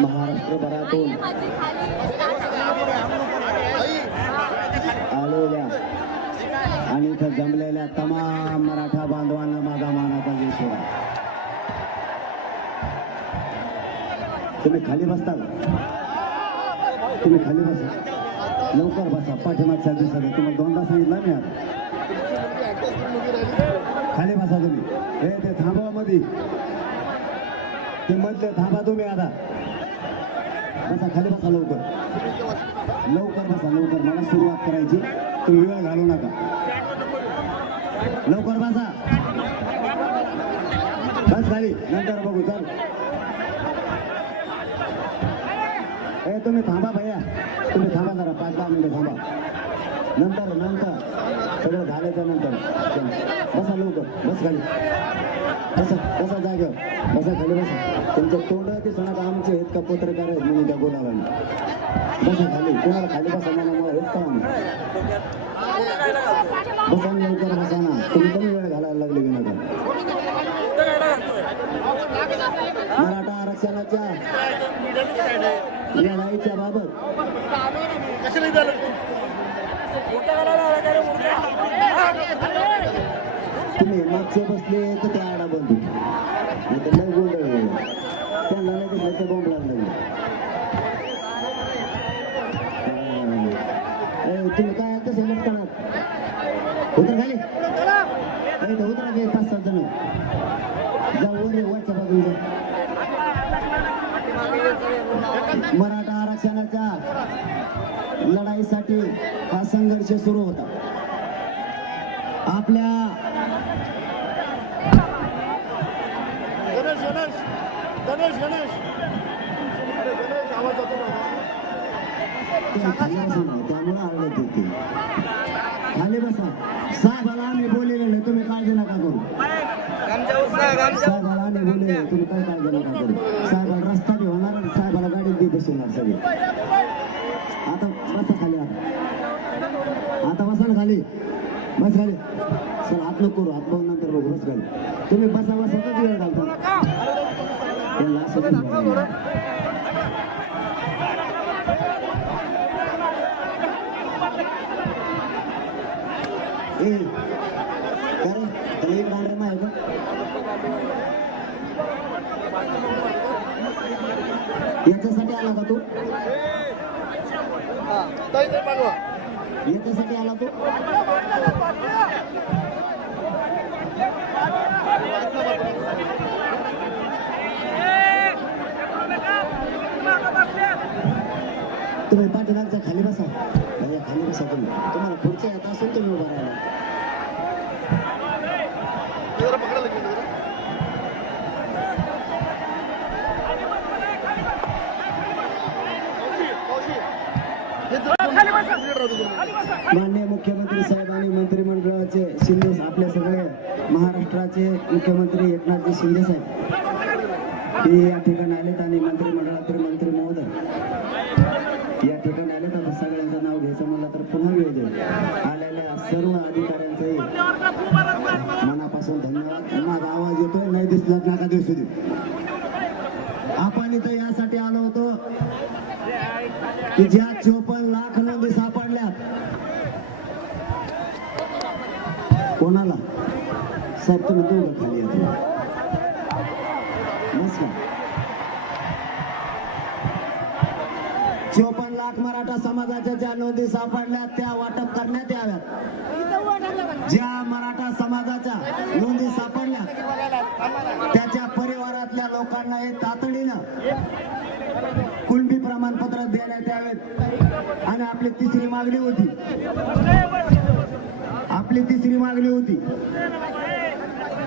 महाराष्ट्रभरातून आलेल्या आणि इथं जमलेल्या तमाम मराठा बांधवांना माझा मानाचा जय तुम्ही खाली बसता तुम्ही खाली बसा. लवकर बसा. पाठीमागच्या दिवसात तुम्हाला दोनदा सांगितलं मी आता खाली बसा तुम्ही. हे ते थांबवा मध्ये ते म्हटले थांबा तुम्ही आता. बसा खाली बसा लवकर. लवकर बसा लवकर. मला सुरुवात करायची तुम्ही वेळ घालू नका. लवकर बसा. बस खाली. नंतर बघू. चल. ए तुम्ही थांबा भैया. तुम्ही थांबा जरा. पाच दहा मिनिटं थांबा. नंतर नंतर. सगळं झाल्याच्यानंतर. बसा लवकर. बस खाली. बसा. बसा जाग बसा खाली बसा. तुमचं तोंड ते सणात आमचे आहेत का पत्रकार आहेत म्हणून त्या बोलायला बसा खाली. कोणाला खाली बसा म्हणा मला हेच कळा बसा ना लवकर बसा ना. तुम्ही कमी वेळ घालायला लागले विनाकारण मराठा आरक्षणाच्या लढाईच्या बाबत. तुम्ही मागचे बसले तर त्या आडा बंद नाही तर लय गोंधळ होईल. त्यांना नाही दिसलं तर बॉम्ब लागला तुम्ही काय कसं लटकणार उतर खाली अरे इथं उतरा ते पाच सात जण जाऊ वर ये, वरच्या बाजूला जा. मराठा आरक्षणाच्या लढाईसाठी हा संघर्ष सुरू होता. आपल्या गणेश गणेश गणेश गणेश. त्यामुळे होते. खाली बसा. साहेबाला आम्ही बोललेले नाही तुम्ही काळजी नका करू. साहेबाला आम्ही बोललेले तुम्ही काय काळजी नका करू. साहेबाला रस्ता बी होणार आणि साहेबाला गाडीत बी बसवणार सगळे. आता बसा खाली आता. आता बसा ना खाली. बस खाली. सर आत नको करू. हात नंतर बघू. बस खाली. तुम्ही बसा बसा. कधी वेळ घालता त्यांना असं त्याला एक डांगरे माय का याच्यासाठी आला का तू? याच्यासाठी आला तू? तुम्ही पाठीमागच्या खाली बसा. म्हणजे खाली बसा तुम्ही. तुम्हाला पुढच्या येत असेल तुम्ही उभा राहिला राज्याचे मुख्यमंत्री एकनाथजी शिंदे साहेब. हे या ठिकाणी आलेत आणि मंत्रिमंडळातील मंत्री महोदय. या ठिकाणी आलेत. आता सगळ्यांचं नाव घ्यायचं म्हणलं तर पुन्हा वेळ देऊ. आलेल्या सर्व अधिकाऱ्यांचंही मनापासून धन्यवाद. माझा आवाज येतोय. नाही दिसला नका दिवशी दे आपण इथं यासाठी आलो होतो की ज्या चोपन्न लाख नोंदी सापडल्यात कोणाला? साहेब तुम्ही दोघं खाली येतो चोपन्न लाख मराठा समाजाच्या ज्या नोंदी सापडल्या त्या वाटप करण्यात याव्यात ज्या मराठा समाजाच्या नोंदी सापडल्या त्याच्या परिवारातल्या लोकांना हे तातडीनं कुणबी प्रमाणपत्र देण्यात यावेत आणि आपली तिसरी मागणी होती. आपली तिसरी मागणी होती.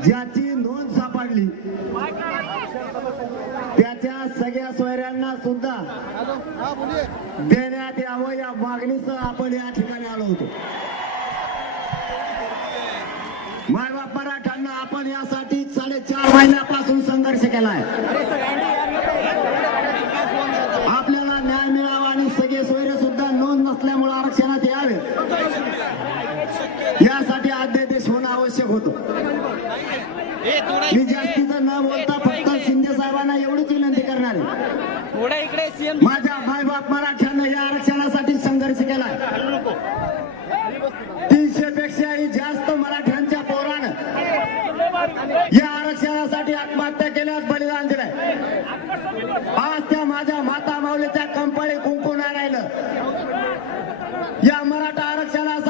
ज्याची नोंद सापडली. त्याच्या सगळ्या सोयऱ्यांना सुद्धा देण्यात यावं या मागणीसह आपण या ठिकाणी आलो होतो. मायबाप मराठ्यांना आपण यासाठी साडेचार महिन्यापासून संघर्ष केलाय. आपल्याला न्याय मिळावा आणि सगळे सोयरे सुद्धा नोंद नसल्यामुळे आरक्षणात यावे. यासाठी अध्यादेश होणं आवश्यक होतं. मी जास्तीचं न बोलता फक्त शिंदे साहेबांना एवढीच विनंती करणार आहे. इकडे सीएम माझ्या मायबाप मराठ्यांना या आरक्षणासाठी संघर्ष केलाय. तीनशे पेक्षाही जास्त मराठ्यांच्या पोरानं या आरक्षणासाठी आत्महत्या केल्यास बलिदान दिलंय. आज त्या माझ्या माता माऊलीच्या कंपनी कुंकू नाही राहिलं. या मराठा आरक्षणासाठी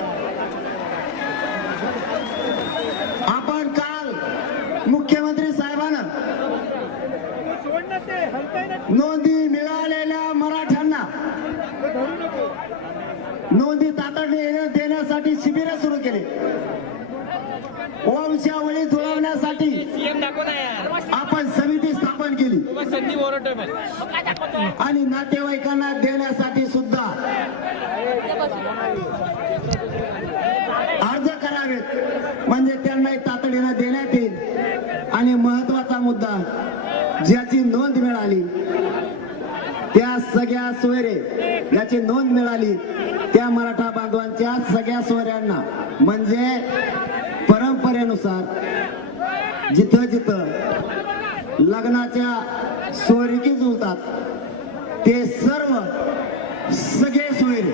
आपण काल मुख्यमंत्री साहेबांना नोंदी मिळालेल्या मराठ्यांना नोंदी तातडीने देण्यासाठी शिबिर सुरू केले. वंशावळी जुळवण्यासाठी आपण समिती स्थापन केली. आणि नातेवाईकांना देण्यासाठी सुद्धा अर्ज करावेत म्हणजे त्यांनाही तातडीनं देण्यात येईल. आणि महत्त्वाचा मुद्दा ज्याची नोंद मिळाली त्या सगळ्या सोयरे याची नोंद मिळाली त्या मराठा बांधवांच्या सगळ्या सोयऱ्यांना. म्हणजे परंपरेनुसार जिथं जिथं लग्नाच्या सोयरिकी जुळतात ते सर्व सगळे सोयरे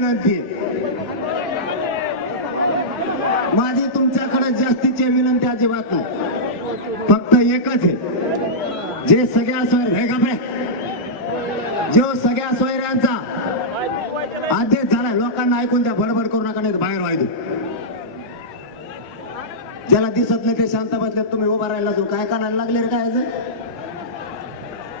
विनंती. आहे माझी तुमच्याकडे जास्तीची विनंती अजिबात नाही. फक्त एकच आहे. जे सगळ्या सोयर हे जो सगळ्या सोयऱ्यांचा आदेश झाला लोकांना ऐकून द्या बडबड करू नका नाही बाहेर व्हायचं. ज्याला दिसत नाही ते शांत बसल्यात तुम्ही उभा राहिला काय कानाला लागले रे काय याचं? खाली बसवा खाली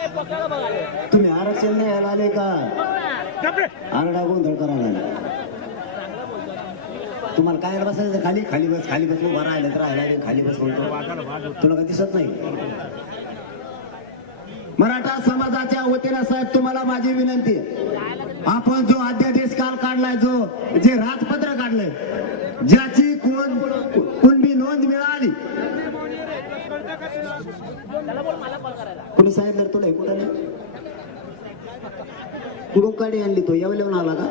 पकडायला बघायला तुम्ही आरक्षण नाही यायला आले का? आरडा गोंधळ करायला तुम्हाला काय बसायचं? खाली? खाली बस खाली बस उभा राहिलं तर राहिला खाली बस बोलतो तुला का दिसत नाही? मराठा समाजाच्या वतीनं साहेब तुम्हाला माझी विनंती. आपण जो अध्यादेश काल काढलाय जो जे राजपत्र काढलंय ज्याची कोण कुणबी नोंद मिळाली कोणी सांगितलं रे तुला हे कुठं कुठून काडी आणली तो? येवल्याहून आला का?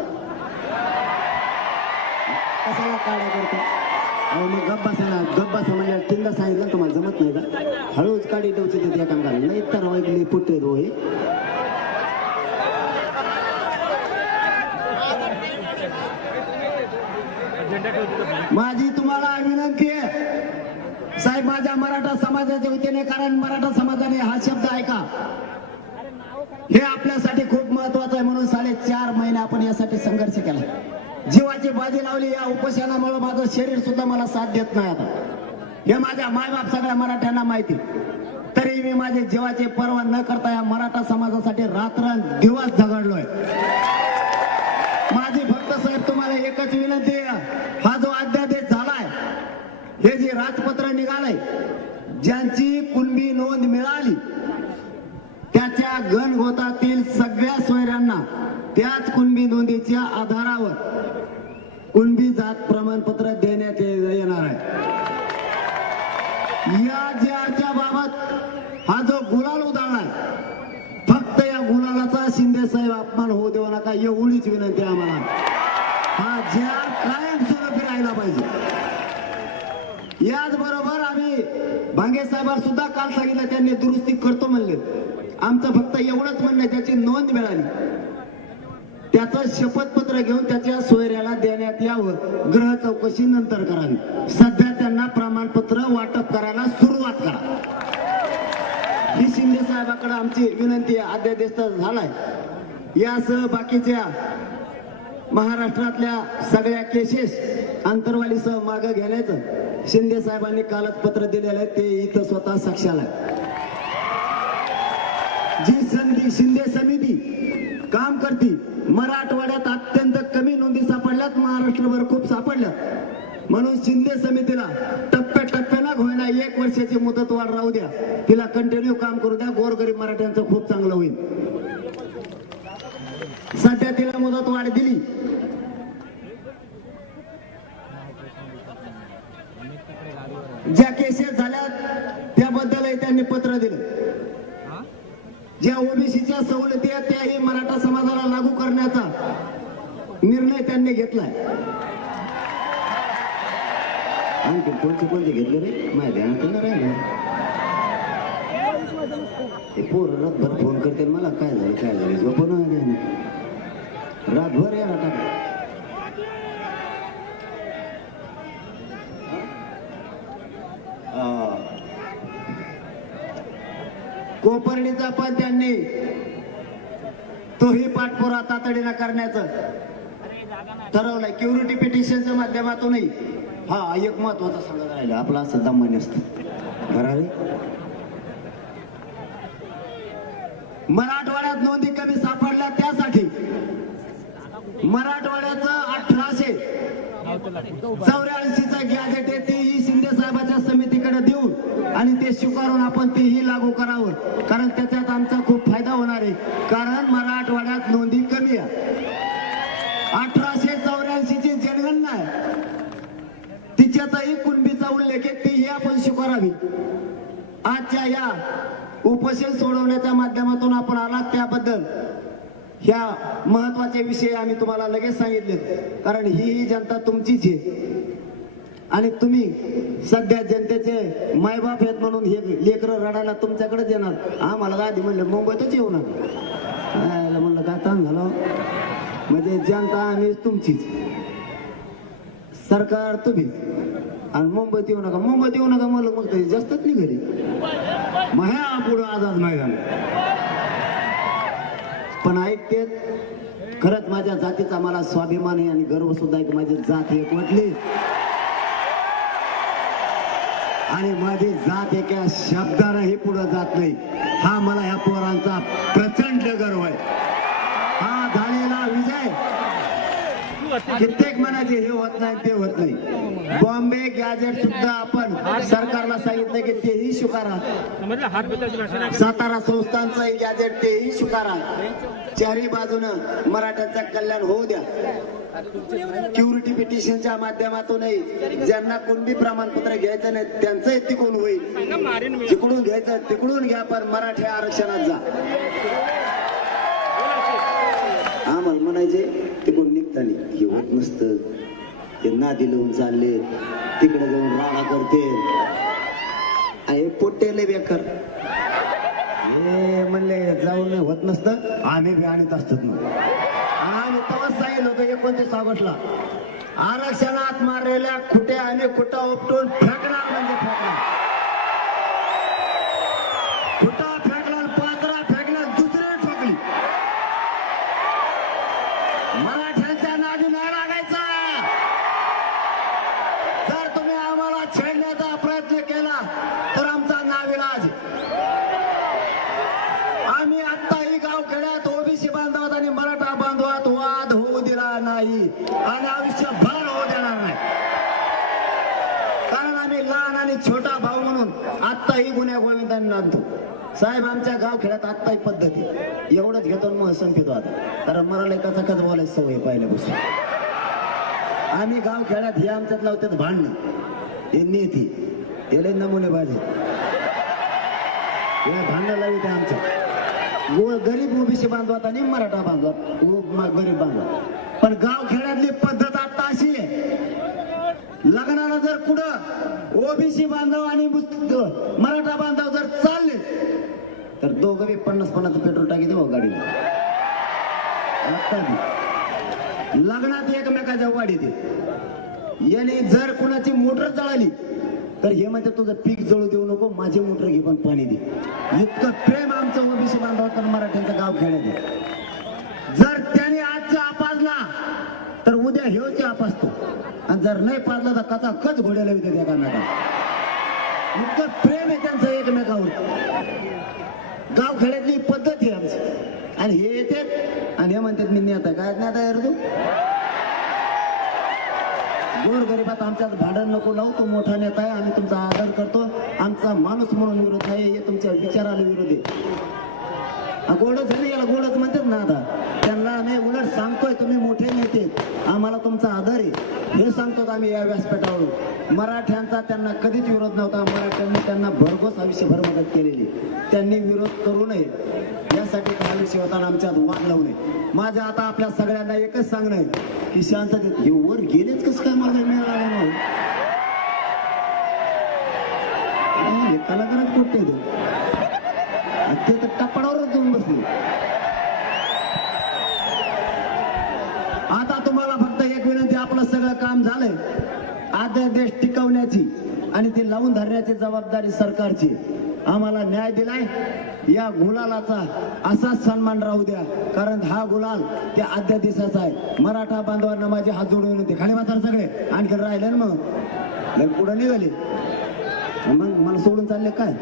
कशाला काड्या करतो? अहो मग गप बसायला गप बसा म्हणजे तीनदा सांगितलं तुम्हाला जमत नाही का? हळूच काडी ठेवची तिथे एकांकाला नाही तर वाईटली पुटे रो हे. माझी तुम्हाला विनंती आहे. साहेब माझ्या मराठा समाजाच्या वतीने कारण मराठा समाजाने हा शब्द ऐका. हे आपल्यासाठी खूप महत्वाचं आहे म्हणून साडे चार महिने आपण यासाठी संघर्ष केला. जीवाची बाजी लावली या उपोषणामुळे माझं शरीर सुद्धा मला साथ देत नाही आता. हे माझ्या मायबाप सगळ्या मराठ्यांना माहिती. तरी मी माझे जीवाचे पर्वा न करता या मराठा समाजासाठी रात्र दिवस झगडलोय. माझी फक्त साहेब तुम्हाला एकच विनंती हा जो हे जे राजपत्र निघालंय ज्यांची कुणबी नोंद मिळाली त्याच्या गणगोतातील सगळ्या सोयऱ्यांना त्याच कुणबी नोंदीच्या आधारावर कुणबी जात प्रमाणपत्र देण्यात येणार आहे. या ज्याच्या बाबत हा जो गुलाल उधळलाय फक्त या गुलालाचा शिंदे साहेब अपमान होऊ देऊ नका एवढीच विनंती आम्हाला हा ज्या कायम स्वरूपी राहिला पाहिजे याचबरोबर आम्ही भांगे साहेबांना सुद्धा काल सांगितलं त्यांनी दुरुस्ती करतो म्हणले. आमचं फक्त एवढंच म्हणणं त्याची नोंद मिळाली. त्याचं शपथपत्र घेऊन त्याच्या सोयऱ्याला देण्यात यावं. ग्रह चौकशी नंतर करावी. सध्या त्यांना प्रमाणपत्र वाटप करायला सुरुवात करा. ही शिंदे साहेबाकडे आमची विनंती अध्यादेश झालाय. यासह बाकीच्या महाराष्ट्रातल्या सगळ्या केसेस अंतरवालीसह मागं घेण्याचं शिंदे साहेबांनी कालच पत्र दिलेलं आहे ते इथं स्वतः साक्षाला जी संधी शिंदे समिती काम करती मराठवाड्यात अत्यंत कमी नोंदी सापडल्यात महाराष्ट्रभर खूप सापडल्यात. म्हणून शिंदे समितीला टप्प्याटप्प्यानं होईना एक वर्षाची मुदत वाढ राहू द्या. तिला कंटिन्यू काम करू द्या. गोरगरीब मराठ्यांचं खूप चांगलं होईल. सध्या तिला मुदत वाढ दिली. ज्या केसेस झाल्या त्याबद्दलही त्यांनी पत्र दिलं. ज्या ओबीसीच्या सवलती आहेत त्याही मराठा समाजाला लागू करण्याचा निर्णय त्यांनी घेतलाय. आणखी कोणते कोणते घेतले रे? माहिती नाही राहिलं. ते पोरं रातभर फोन करते मला काय झालं काय झालं? द्यायला. रातभर या टाक कोपर्डीचा पण त्यांनी. तोही पाठपुरा तातडीला करण्याचं ठरवलंय. क्युरिटी पिटिशनच्या माध्यमातूनही. हा एक महत्त्वाचा सांगत राहिला. आपला असं दमान्य असत. घरावे मराठवाड्यात नोंदी कमी सापडल्या त्यासाठी. मराठवाड्याचं अठराशे चौऱ्याऐंशीचा गॅजेट आहे तेही शिंदे समितीकडे देऊन आणि ते स्वीकारून आपण तेही लागू करावं. कारण त्याच्यात आमचा खूप फायदा होणार आहे. कारण मराठवाड्यात नोंदी कमी आहे. अठराशे चौऱ्याऐंशी ची जनगणना आहे. तिच्यातही कुणबीचा उल्लेख आहे तीही आपण स्वीकारावी. आजच्या या उपोषण सोडवण्याच्या माध्यमातून आपण आलात त्याबद्दल. ह्या महत्त्वाचे विषय आम्ही तुम्हाला लगेच सांगितले कारण ही ही जनता तुमचीच आहे. आणि तुम्ही सध्या जनतेचे मायबाप आहेत म्हणून हे लेकरं रडायला तुमच्याकडेच येणार. आम्हाला आधी म्हणलं मुंबईतच येऊ नका. म्हणलं काय तान झालं हो? म्हणजे जनता आम्ही तुमचीच. सरकार तुम्हीच. आणि मुंबईत येऊ नका. मुंबईत येऊ नका म्हणलं मग ते जास्तच नाही घरी. मह्या पुढं आझाद मैदान. पण ऐकते खरंच माझ्या जातीचा मला स्वाभिमान आहे आणि गर्व सुद्धा एक माझी जात एक म्हटली. आणि माझी जात एका शब्दानंही पुढे जात नाही. हा मला ह्या पोरांचा प्रचंड गर्व आहे. हा झालेला विजय. कित्येक मनाचे हे होत नाही ते होत नाही. बॉम्बे गॅजेट सुद्धा आपण सरकारला सांगितलं की तेही स्वीकारा. सातारा संस्थांचं गॅजेट तेही स्वीकारा. चारही बाजूनं मराठ्यांचं कल्याण होऊ द्या. क्युरिटी पिटिशनच्या माध्यमातूनही ज्यांना कोणती प्रमाणपत्र घ्यायचं नाही त्यांचंही तिकडून होईल. जिकडून घ्यायचं तिकडून घ्या पण मराठी आरक्षणात जा. आम्हाला म्हणायचे तिकडून निघताना हे होत नसतं. ते नादी लावून चालले. तिकडे जाऊन राडा करते. अरे पोटेले बेकार. हे म्हणले जाऊन होत नसतं. आम्ही बी आणत असतात ना आम्ही तेव्हाच सांगितलं होतं एकोणतीस ऑगस्टला. आरक्षणात मारलेल्या खुटे आणि खुटा उपटून फेकणार म्हणजे फेकणार. खुटा फेकणार पात्रा फेकणार दुसरी ठोकली मराठ्यांच्या नादी नाही लागायचं वर्षभर होऊ देणार नाही कारण आम्ही लहान आणि छोटा भाऊ म्हणून आत्ताही गुन्ह्या गोविंदांना आणतो. साहेब आमच्या गाव खेळात आत्ताही पद्धती. एवढंच घेतो आणि मग संपितो आता. कारण मला लेखाचा कच बोलायची सवय पाहिल्यापासून पहिल्यापासून. आम्ही गावखेड्यात हे आमच्यात लावतात भांडणं. हे नेती. हे लय नमुने बाजे या भांडणं लावित आमच्या गो- गरीब ओबीसी बांधवात आणि मराठा बांधवात गरीब बांधवात पण गावखेड्यातली पद्धत आता अशी आहे. लग्नाला जर कुठं ओबीसी बांधव आणि मराठा बांधव जर चालले तर दोघं बी पन्नास पन्नास पेट्रोल टाकी देऊ गाडीला लग्नात एकमेकाच्या वाढीत दे. याने जर कुणाची मोटर जळाली तर हे म्हणते तुझं पीक जळू देऊ नको माझी मोटर घे पण पाणी दे. इतकं प्रेम आमचं ओबीसी बांधव तर मराठ्यांचं गाव खेळत जर त्याने आजचा आपाजला तर उद्या ह्योच्या पाजतो आणि जर नाही पाडलं तर कचा कच घोड्याला येते त्या कानाला इतकं प्रेम आहे त्यांचं एकमेकावर. गाव खेड्यातली पद्धत आहे आमची. आणि हे येते आणि हे म्हणतात मी नेता काय नेता यार तू? गोर गरिबात आमच्यात भांडण नको लावू तो मोठा नेता आहे आम्ही तुमचा आदर करतो. आमचा माणूस म्हणून विरोध आहे हे तुमच्या विचाराला विरोध आहे. गोडच आहे याला गोडच म्हणतात ना आता. त्यांना आम्ही उलट सांगतोय तुम्ही मोठे नेते. आम्हाला तुमचा आदर आहे. हे सांगतो आम्ही या व्यासपीठावर मराठ्यांचा त्यांना कधीच विरोध नव्हता. मराठ्यांनी त्यांना भरघोस आयुष्यभर मदत केलेली. त्यांनी विरोध करू नये. यासाठी काही शिवताना आमच्यात वाद लावू नये. माझं आता आपल्या सगळ्यांना एकच सांगणं आहे की शांततेत हे वर गेलेच कसं काय माझं मिळाला नाही? कलाकारच कुठे ते तर टप्पाडावरच जाऊन बसले. आता तुम्हाला फक्त एक विनंती आपलं सगळं काम झालंय. आद्य देश टिकवण्याची आणि ती लावून धरण्याची जबाबदारी सरकारची. आम्हाला न्याय दिलाय. या गुलालाचा असाच सन्मान राहू द्या. कारण हा गुलाल त्या आद्य देशाचा आहे. मराठा बांधवांना माझे हात जोडून विनंती. खाली मात्र सगळे आणखी राहिले ना मग. लय पुढे निघाले. मग मला सोडून चालले काय?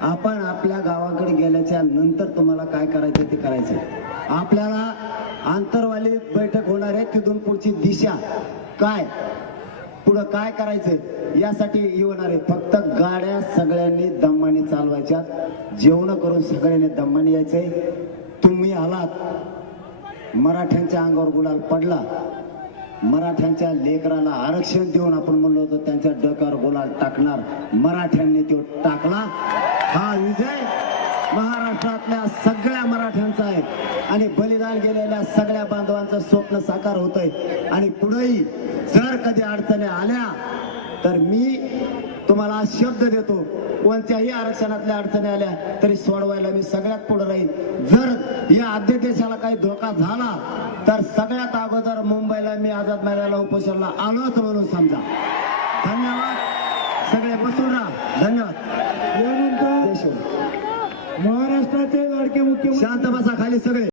आपण आपल्या गावाकडे गेल्याच्यानंतर तुम्हाला काय करायचं ते करायचं आपल्याला आंतरवाली बैठक होणार आहे तिथून पुढची दिशा काय? पुढं काय करायचं यासाठी येणार आहे फक्त गाड्या सगळ्यांनी दमाने चालवायच्या. जेवण करून सगळ्यांनी दमाने यायचंय. तुम्ही आलात. मराठ्यांच्या अंगावर गुलाल पडला. मराठ्यांच्या लेकराला आरक्षण देऊन आपण म्हणलो होतो त्यांच्या डोक्यावर गुलाल टाकणार. मराठ्यांनी तो टाकला. हा विजय महाराष्ट्रातल्या सगळ्या मराठ्यांचा आहे. आणि बलिदान गेलेल्या सगळ्या बांधवांचं स्वप्न साकार होत आहे आणि पुढेही जर कधी अडचणी आल्या तर मी तुम्हाला शब्द देतो कोणत्याही आरक्षणातल्या अडचणी आल्या तरी सोडवायला मी सगळ्यात पुढे राहील जर या अध्यादेशाला काही धोका झाला तर सगळ्यात अगोदर मुंबईला मी आझाद मैदानाला उपोषणाला आलोच म्हणून समजा. धन्यवाद. सगळे बसून राहा. धन्यवाद. महाराष्ट्राचे लाडके मुख्यमंत्री शांत बसा खाली सगळे.